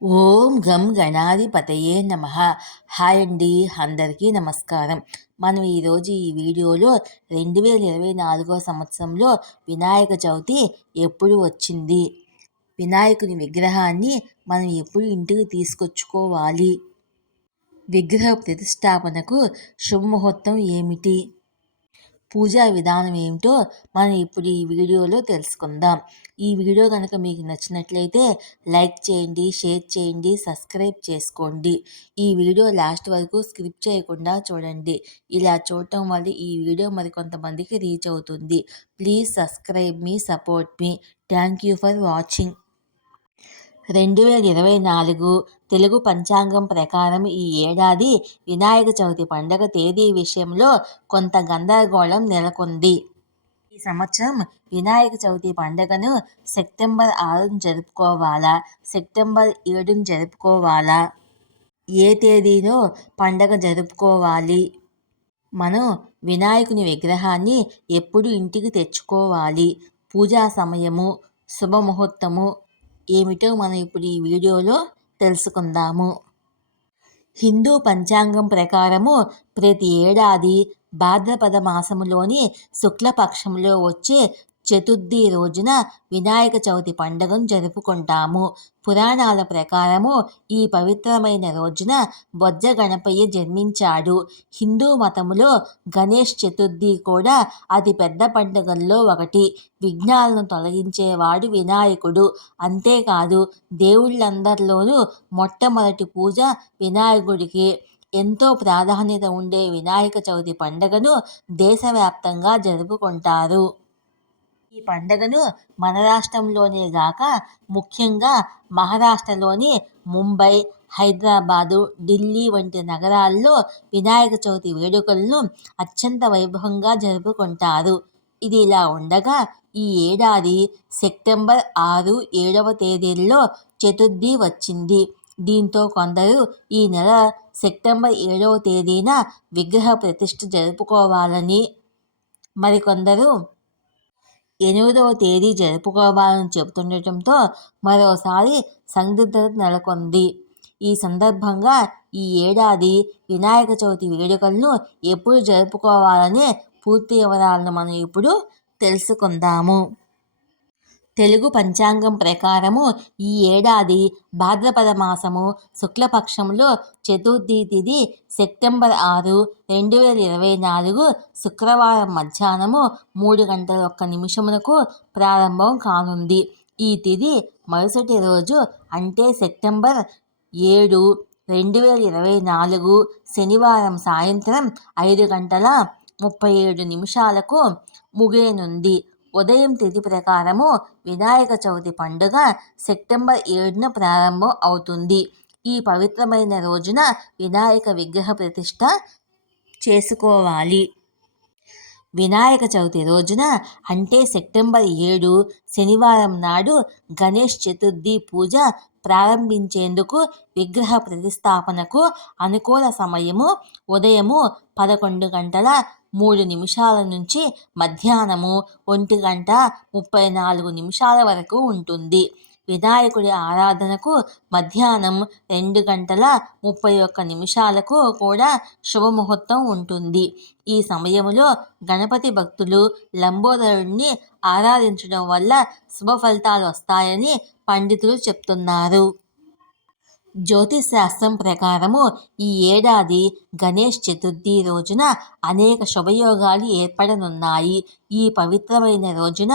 ఓం గం గణాధిపతయే నమః. హాయ్ అండి, అందరికీ నమస్కారం. మనం ఈరోజు ఈ వీడియోలో 2024 సంవత్సరంలో వినాయక చవితి ఎప్పుడు వచ్చింది, వినాయకుని విగ్రహాన్ని మనం ఎప్పుడు ఇంటికి తీసుకొచ్చుకోవాలి, విగ్రహ ప్రతిష్టాపనకు శుభముహూర్తం ఏమిటి, పూజా విధానం ఏమిటో మనం ఇప్పుడు ఈ వీడియోలో తెలుసుకుందాం. ఈ వీడియో కనుక మీకు నచ్చినట్లయితే లైక్ చేయండి, షేర్ చేయండి, సబ్స్క్రైబ్ చేసుకోండి. ఈ వీడియో లాస్ట్ వరకు స్కిప్ చేయకుండా చూడండి. ఇలా చూడటం వల్ల ఈ వీడియో మరికొంతమందికి రీచ్ అవుతుంది. Please subscribe me, support me. Thank you for watching. 2024 Telugu పంచాంగం ప్రకారం ఈ ఏడాది వినాయక చవితి పండుగ తేదీ విషయంలో కొంత గందరగోళం నెలకొంది. ఈ సంవత్సరం వినాయక చవితి పండుగను సెప్టెంబర్ 6 జరుపుకోవాలా, సెప్టెంబర్ 7 జరుపుకోవాలా, ఏ తేదీలో పండగ జరుపుకోవాలి, మనం వినాయకుని విగ్రహాన్ని ఎప్పుడు ఇంటికి తెచ్చుకోవాలి, పూజా సమయము, శుభముహూర్తము ఏమిటో మనం ఇప్పుడు ఈ వీడియోలో తెలుసుకుందాము. హిందూ పంచాంగం ప్రకారము ప్రతి ఏడాది భాద్రపద మాసములోని శుక్లపక్షంలో వచ్చే చతుర్థి రోజున వినాయక చవితి పండుగను జరుపుకుంటాము. పురాణాల ప్రకారము ఈ పవిత్రమైన రోజున బొజ్జ గణపయ్య జన్మించాడు. హిందూ మతములో గణేష్ చతుర్థి కూడా అతి పెద్ద పండుగల్లో ఒకటి. విఘ్నాలను తొలగించేవాడు వినాయకుడు. అంతేకాదు, దేవుళ్ళందరిలోనూ మొట్టమొదటి పూజ వినాయకుడికి. ఎంతో ప్రాధాన్యత ఉండే వినాయక చవితి పండుగను దేశవ్యాప్తంగా జరుపుకుంటారు. ఈ పండుగను మన రాష్ట్రంలోనే గాక ముఖ్యంగా మహారాష్ట్రలోని ముంబై, హైదరాబాదు, ఢిల్లీ వంటి నగరాల్లో వినాయక చవితి వేడుకలను అత్యంత వైభవంగా జరుపుకుంటారు. ఇది ఇలా ఉండగా ఈ ఏడాది సెప్టెంబర్ 6, 7వ తేదీల్లో చతుర్థి వచ్చింది. దీంతో కొందరు ఈ నెల సెప్టెంబర్ 7వ తేదీన విగ్రహ ప్రతిష్ఠ జరుపుకోవాలని, మరికొందరు 8వ తేదీ జరుపుకోవాలని చెబుతుండటంతో మరోసారి సందిగ్ధత నెలకొంది. ఈ సందర్భంగా ఈ ఏడాది వినాయక చవితి వేడుకలను ఎప్పుడు జరుపుకోవాలనే పూర్తి వివరాలను మనం ఇప్పుడు తెలుసుకుందాము. తెలుగు పంచాంగం ప్రకారము ఈ ఏడాది భాద్రపద మాసము శుక్లపక్షంలో చతుర్థి తిథి సెప్టెంబర్ 6, 2024 శుక్రవారం మధ్యాహ్నము 3:01 ప్రారంభం కానుంది. ఈ తిథి మరుసటి రోజు అంటే సెప్టెంబర్ 7, 2024 శనివారం సాయంత్రం 5:37 ముగియనుంది. ఉదయం తిథి ప్రకారము వినాయక చవితి పండుగ సెప్టెంబర్ 7న ప్రారంభం అవుతుంది. ఈ పవిత్రమైన రోజున వినాయక విగ్రహ ప్రతిష్ఠ చేసుకోవాలి. వినాయక చవితి రోజున అంటే సెప్టెంబర్ 7 శనివారం నాడు గణేష్ చతుర్థి పూజ ప్రారంభించేందుకు విగ్రహ ప్రతిష్టాపనకు అనుకూల సమయము ఉదయము 11:03 నుంచి మధ్యాహ్నము 1:34 వరకు ఉంటుంది. వినాయకుడి ఆరాధనకు మధ్యాహ్నం 2:31 కూడా శుభముహూర్తం ఉంటుంది. ఈ సమయంలో గణపతి భక్తులు లంబోదరుడిని ఆరాధించడం వల్ల శుభ ఫలితాలు వస్తాయని పండితులు చెప్తున్నారు. జ్యోతిష్ శాస్త్రం ప్రకారము ఈ ఏడాది గణేష్ చతుర్థి రోజున అనేక శుభయోగాలు ఏర్పడనున్నాయి. ఈ పవిత్రమైన రోజున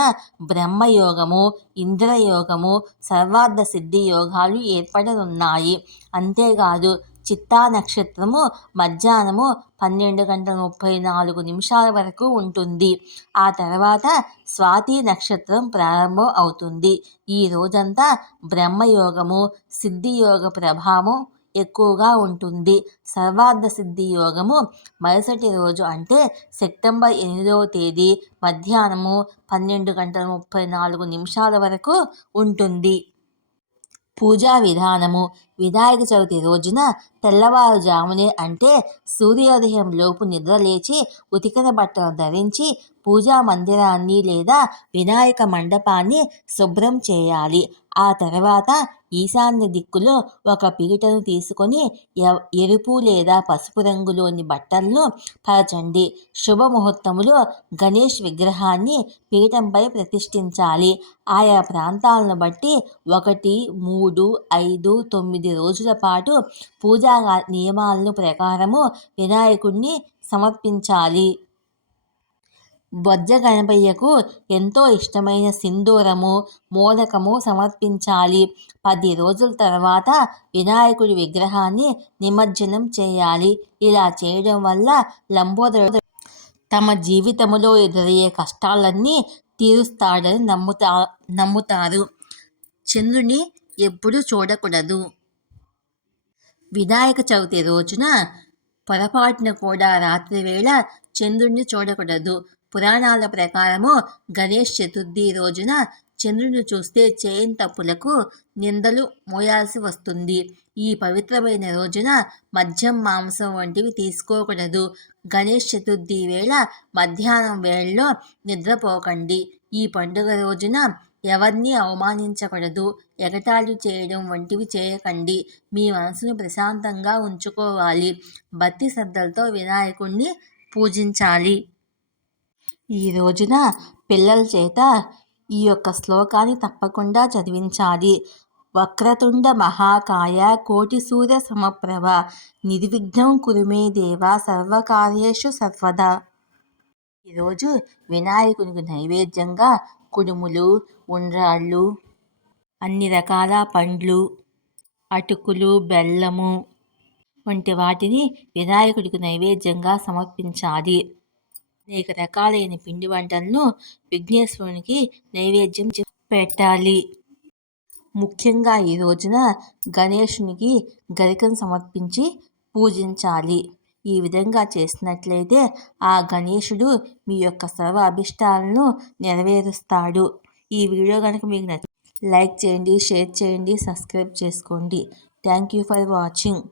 బ్రహ్మయోగము, ఇంద్రయోగము, సర్వార్థ సిద్ధి యోగాలు ఏర్పడనున్నాయి. అంతేకాదు, చిత్తా నక్షత్రము మధ్యాహ్నము 12:34 వరకు ఉంటుంది. ఆ తర్వాత స్వాతి నక్షత్రం ప్రారంభం అవుతుంది. ఈ రోజంతా బ్రహ్మయోగము, సిద్ధియోగ ప్రభావం ఎక్కువగా ఉంటుంది. సర్వార్థ సిద్ధి యోగము మరుసటి రోజు అంటే సెప్టెంబర్ 8వ తేదీ మధ్యాహ్నము 12:34 వరకు ఉంటుంది. పూజా విధానము. వినాయక చవితి రోజున తెల్లవారుజామునే అంటే సూర్యోదయం లోపు నిద్రలేచి ఉతికిన బట్టలు ధరించి పూజా మందిరాన్ని లేదా వినాయక మండపాన్ని శుభ్రం చేయాలి. ఆ తర్వాత ఈశాన్య దిక్కులో ఒక పీటను తీసుకొని ఎరుపు లేదా పసుపు రంగులోని బట్టలను పరచండి. శుభముహూర్తములో గణేష్ విగ్రహాన్ని పీఠంపై ప్రతిష్ఠించాలి. ఆయా ప్రాంతాలను బట్టి 1, 3, 5, 9 రోజుల పాటు పూజా నియమాలను ప్రకారము వినాయకుడిని సమర్పించాలి. బొజ్జ గణపయ్యకు ఎంతో ఇష్టమైన సింధూరము, మోదకము సమర్పించాలి. 10 రోజుల తర్వాత వినాయకుడి విగ్రహాన్ని నిమజ్జనం చేయాలి. ఇలా చేయడం వల్ల లంబోదరుడు తమ జీవితంలో ఎదురయ్యే కష్టాలన్నీ తీరుస్తాడని నమ్ముతారు. చంద్రుని ఎప్పుడు చూడకూడదు. వినాయక చవితి రోజున పొరపాటున కూడా రాత్రివేళ చంద్రుడిని చూడకూడదు. పురాణాల ప్రకారము గణేష్ చతుర్థి రోజున చంద్రుని చూస్తే చేయని తప్పులకు నిందలు మోయాల్సి వస్తుంది. ఈ పవిత్రమైన రోజున మద్యం, మాంసం వంటివి తీసుకోకూడదు. గణేష్ చతుర్థి వేళ మధ్యాహ్నం వేళలో నిద్రపోకండి. ఈ పండుగ రోజున ఎవరిని అవమానించకూడదు. ఎగతాళి చేయడం వంటివి చేయకండి. మీ మనసును ప్రశాంతంగా ఉంచుకోవాలి. భక్తి శ్రద్ధలతో వినాయకుడిని పూజించాలి. ఈ రోజున పిల్లల చేత ఈ యొక్క శ్లోకాన్ని తప్పకుండా చదివించాలి. వక్రతుండ మహాకాయ కోటి సూర్య సమప్రభ నిర్విఘ్నం కురుమే దేవ సర్వకార్యేషు సర్వదా. ఈరోజు వినాయకునికి నైవేద్యంగా కుడుములు, ఉండ్రాళ్ళు, అన్ని రకాల పండ్లు, అటుకులు, బెల్లము వంటి వాటిని వినాయకుడికి నైవేద్యంగా సమర్పించాలి. అనేక రకాలైన పిండి వంటలను విఘ్నేశ్వరునికి నైవేద్యం పెట్టాలి. ముఖ్యంగా ఈ రోజున గణేశునికి గరికను సమర్పించి పూజించాలి. ఈ విధంగా చేసినట్లయితే ఆ గణేశుడు మీ యొక్క సర్వ అభిష్టాలను నెరవేరుస్తాడు. ఈ వీడియో కనుక మీకు లైక్ చేయండి, షేర్ చేయండి, సబ్స్క్రైబ్ చేసుకోండి. Thank you for watching.